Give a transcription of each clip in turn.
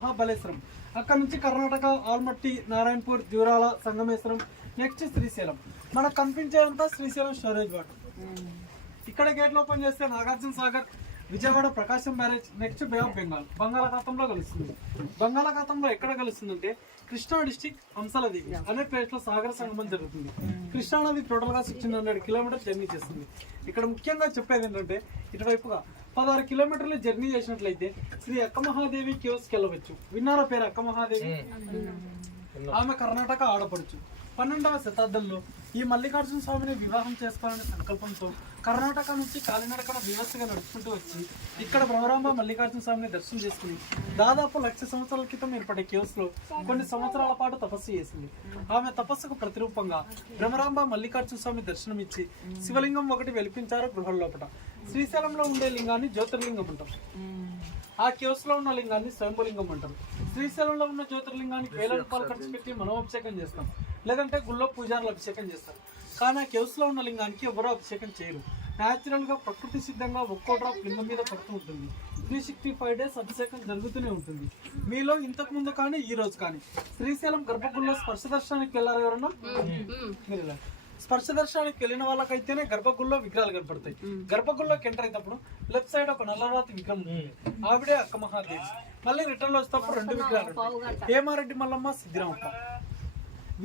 బలేశ్వరం, అక్కడ నుంచి కర్ణాటక ఆల్మట్టి, నారాయణపూర్, జ్యూరాల, సంగమేశ్వరం, నెక్స్ట్ శ్రీశైలం. మనకు కనిపించేదంతా శ్రీశైలం స్టోరేజ్ వాటర్. ఇక్కడ గేట్లు ఓపెన్ చేస్తే Nagarjuna Sagar, Vijayawada Prakasam barrage, next bay of Bengal బంగాళాఖాతంలో కలుస్తుంది. బంగాళాఖాతంలో ఎక్కడ కలుస్తుందంటే కృష్ణా డిస్టిక్ హంసలదేవి అనే ప్లేస్ లో సాగర సంగమం జరుగుతుంది. కృష్ణా నది టోటల్ గా 1600 కిలోమీటర్ జర్నీ చేస్తుంది. ఇక్కడ ముఖ్యంగా చెప్పేది ఏంటంటే ఇటువైపుగా 16 కిలోమీటర్లు జర్నీ చేసినట్లయితే శ్రీ అక్కమహాదేవి కేవ్స్కి వెళ్ళవచ్చు. విన్నారా పేరు అక్కమహాదేవి? ఆమె కర్ణాటక ఆడపడుచు. 12వ శతాబ్దంలో ఈ మల్లికార్జున స్వామిని వివాహం చేసుకోవాలనే సంకల్పంతో కర్ణాటక నుంచి కాలినడకన వ్యవస్థగా నడుచుకుంటూ వచ్చి ఇక్కడ భ్రమరాంబ మల్లికార్జున స్వామిని దర్శనం చేసుకుని దాదాపు 1,00,000 సంవత్సరాల క్రితం ఏర్పడే కేవ్స్ లో కొన్ని సంవత్సరాల పాటు తపస్సు చేసింది. ఆమె తపస్సుకు ప్రతిరూపంగా భ్రమరాంబ మల్లికార్జున స్వామి దర్శనం ఇచ్చి శివలింగం ఒకటి వెలిపించారు గృహల లోపల. శ్రీశైలంలో ఉండే లింగాన్ని జ్యోతిర్లింగం అంటారు. ఆ కేవ్స్ లో ఉన్న లింగాన్ని స్వయంభులింగం అంటారు. శ్రీశైలంలో ఉన్న జ్యోతిర్లింగానికి వేల రూపాయలు ఖర్చు పెట్టి మనం అభిషేకం చేస్తాం, లేదంటే గుళ్ళో పూజారులు అభిషేకం చేస్తారు. కానీ ఆ కేవ్స్ లో ఉన్న లింగానికి ఎవరో అభిషేకం చేయరు. న్యాచురల్ గా ప్రకృతి సిద్ధంగా ఒక్కో డ్రాప్ లింగం మీద పడుతూ ఉంటుంది. 365 days అభిషేకం జరుగుతూనే ఉంటుంది. మీలో ఇంతకు ముందు కానీ ఈ రోజు కానీ శ్రీశైలం గర్భగుడిలో స్పర్శ దర్శనానికి వెళ్ళారు ఎవరన్నా? మీరు స్పర్శ దర్శనానికి వెళ్ళిన వాళ్ళకైతేనే గర్భగుడిలో విగ్రహాలు కనపడతాయి. గర్భగుడిలోకి ఎంటర్ అయినప్పుడు లెఫ్ట్ సైడ్ ఒక నల్లరాతి విగ్రహం ఉంది, ఆవిడే అక్క మహాదేవి. మళ్ళీ రిటర్న్ లో వచ్చేటప్పుడు 2 విగ్రహాలు ఉంటాయి, హేమారెడ్డి మల్లమ్మ, సిద్ధిరామప్ప.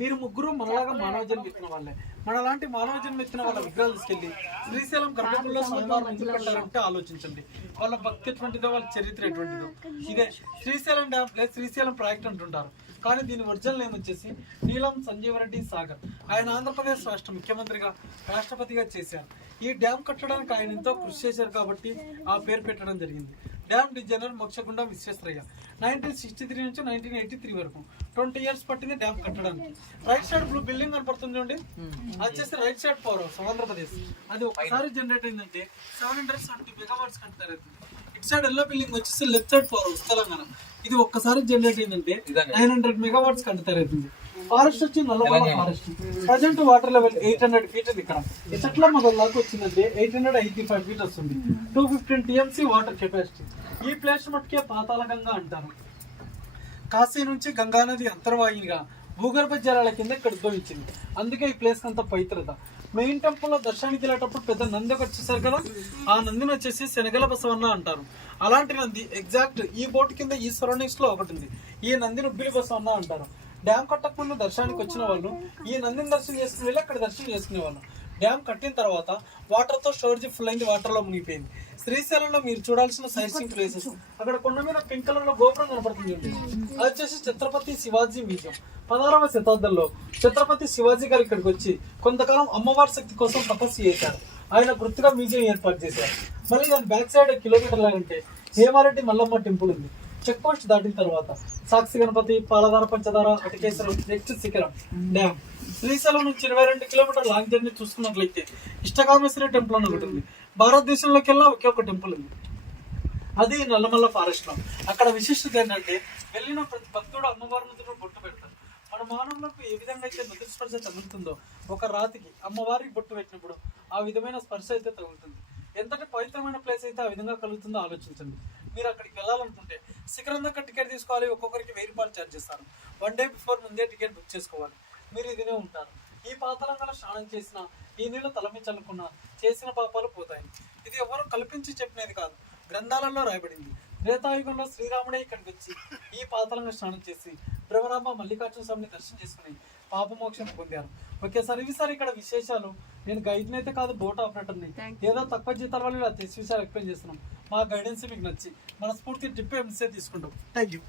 వీరు ముగ్గురు మనలాగా మానవ జన్మ ఎత్తిన వాళ్ళే. మనలాంటి మానవ జన్మ ఎత్తిన వాళ్ళ విగ్రహాలు తీసుకెళ్లి శ్రీశైలం గర్భగుడిలో సోమవారం ఎందుకు పెట్టారంటే ఆలోచించండి. వాళ్ళ భక్తి ఎటువంటిదో, వాళ్ళ చరిత్ర ఎటువంటిదో. ఇదే Srisailam dam place Srisailam project అంటుంటారు, కానీ దీని ఒరిజినల్ నేమ్ వచ్చేసి నీలం సంజీవరెడ్డి సాగర్. ఆయన ఆంధ్రప్రదేశ్ రాష్ట్ర ముఖ్యమంత్రిగా, రాష్ట్రపతిగా చేశారు. ఈ డ్యామ్ కట్టడానికి ఆయన ఎంతో కృషి చేశారు కాబట్టి ఆ పేరు పెట్టడం జరిగింది. Dam designer Mokshagunda Visvesvaraya. 1963 నుంచి 1983 వరకు 20 years పట్టింది డ్యామ్ కట్టడానికి. రైట్ సైడ్ బ్లూ బిల్డింగ్ కనపడుతుంది చూడండి, అది వచ్చేసి right side power house Andhra Pradesh. అది ఒకసారి జనరేట్ అయిందంటే 770 మెగావాట్స్ కట్టారు. ఇటు సైడ్ ఎల్లో బిల్డింగ్ వచ్చేసి left side power house Telangana. ఇది ఒక్కసారి జనరేట్ అయిందంటే 900 మెగావాట్స్ కట్టారు. ఫారెస్ట్ వచ్చి Nallamala forest. Present water level 800 feet. ఇక్కడ ఈ చెట్ల మొదలు దాకా వచ్చిందంటే 885 feet వస్తుంది. 215 TMC వాటర్ కెపాసిటీ. ఈ ప్లేస్ మట్టుకే పాతాళ గంగా అంటారు. కాశీ నుంచి గంగా నది అంతర్వాహినిగా భూగర్భ జలాల కింద ఇక్కడ ఉద్భవించింది. అందుకే ఈ ప్లేస్ అంతా పవిత్రత. మెయిన్ టెంపుల్ లో దర్శనానికి వెళ్ళేటప్పుడు పెద్ద నంది వచ్చేసారు కదా, ఆ నందిని వచ్చేసి శనగల బసవన్న అంటారు. అలాంటి నంది ఎగ్జాక్ట్ ఈ బోట్ కింద ఈ సరౌండింగ్స్ లో ఒకటి ఉంది. ఈ నందిని ఉబ్బిలి బసవన్న అంటారు. డ్యామ్ కట్టక ముందు దర్శనానికి వచ్చిన వాళ్ళు ఈ నందిని దర్శనం చేసుకునే వెళ్ళి అక్కడ దర్శనం చేసుకునే వాళ్ళు. డ్యామ్ కట్టిన తర్వాత వాటర్ తో స్టోరేజ్ ఫుల్ అయింది, వాటర్ లో మునిగిపోయింది. శ్రీశైలంలో మీరు చూడాల్సిన సైట్ సీయింగ్ ప్లేసెస్, అక్కడ కొండ మీద పింక్ కలర్ లో గోపురం కనపడుతుంది. అది వచ్చేసి ఛత్రపతి శివాజీ మ్యూజియం. 16వ శతాబ్దంలో ఛత్రపతి శివాజీ గారు ఇక్కడికి వచ్చి కొంతకాలం అమ్మవారి శక్తి కోసం తపస్సు చేశారు. ఆయన గుర్తుగా మ్యూజియం ఏర్పాటు చేశారు. మళ్ళీ దాని బ్యాక్ సైడ్ కిలోమీటర్ల అంటే హేమారెడ్డి మల్లమ్మ టెంపుల్ ఉంది. చెక్ పోస్ట్ దాటిన తర్వాత సాక్షి గణపతి, పాలధార, పంచదార, అటకేశ్వరం, నెక్స్ట్ శిఖరం డ్యామ్. శ్రీశైలం నుంచి 22 కిలోమీటర్ లాంగ్ జర్నీ చూసుకున్నట్లయితే ఇష్టకామేశ్వరి టెంపుల్ అని ఒకటి ఉంది. భారతదేశంలోకి వెళ్ళా ఒకే ఒక టెంపుల్ ఉంది, అది నల్లమల్ల ఫారెస్ట్ లో. అక్కడ విశిష్టత ఏంటంటే వెళ్ళిన ప్రతి భక్తుడు అమ్మవారి నుదురు బొట్టు పెడతారు. మన మానవులకు ఏ విధంగా అయితే నుదురు స్పర్శ తగులుతుందో ఒక రాతికి అమ్మవారికి బొట్టు పెట్టినప్పుడు ఆ విధమైన స్పర్శ అయితే తగులుతుంది. ఎంతటి పవిత్రమైన ప్లేస్ అయితే ఆ విధంగా కలుగుతుందో ఆలోచించండి. మీరు అక్కడికి వెళ్ళాలనుకుంటే శిఖరం దగ్గర టికెట్ తీసుకోవాలి. ఒక్కొక్కరికి 1000 రూపాయలు ఛార్జ్ చేస్తారు. 1 day బిఫోర్ ముందే టికెట్ బుక్ చేసుకోవాలి. మీరు ఇదినే ఉంటారు. ఈ పాతాళంగా స్నానం చేసిన, ఈ నీళ్ళు తలమి చల్లుకున్న చేసిన పాపాలు పోతాయి. ఇది ఎవరు కల్పించి చెప్పినది కాదు, గ్రంథాలలో రాయబడింది. త్రేతాయుగంలో శ్రీరాముడే ఇక్కడికి వచ్చి ఈ పాతాళంగా స్నానం చేసి భ్రమరాంబ మల్లికార్జున స్వామిని దర్శనం చేసుకుని పాపమోక్షం పొందారు. ఒకేసారి ఇవిసారి ఇక్కడ విశేషాలు. నేను గైడ్ని అయితే కాదు, బోట్ ఆపరేటర్ని. ఏదో తక్కువ జీతాల వల్ల ఇలా తెలిసి విషయాలు ఎక్స్ప్లెయిన్ చేస్తున్నాం. మా గైడెన్స్ మీకు నచ్చి మనస్ఫూర్తి ట్రిప్ ఎంసే తీసుకుంటాం. Thank you.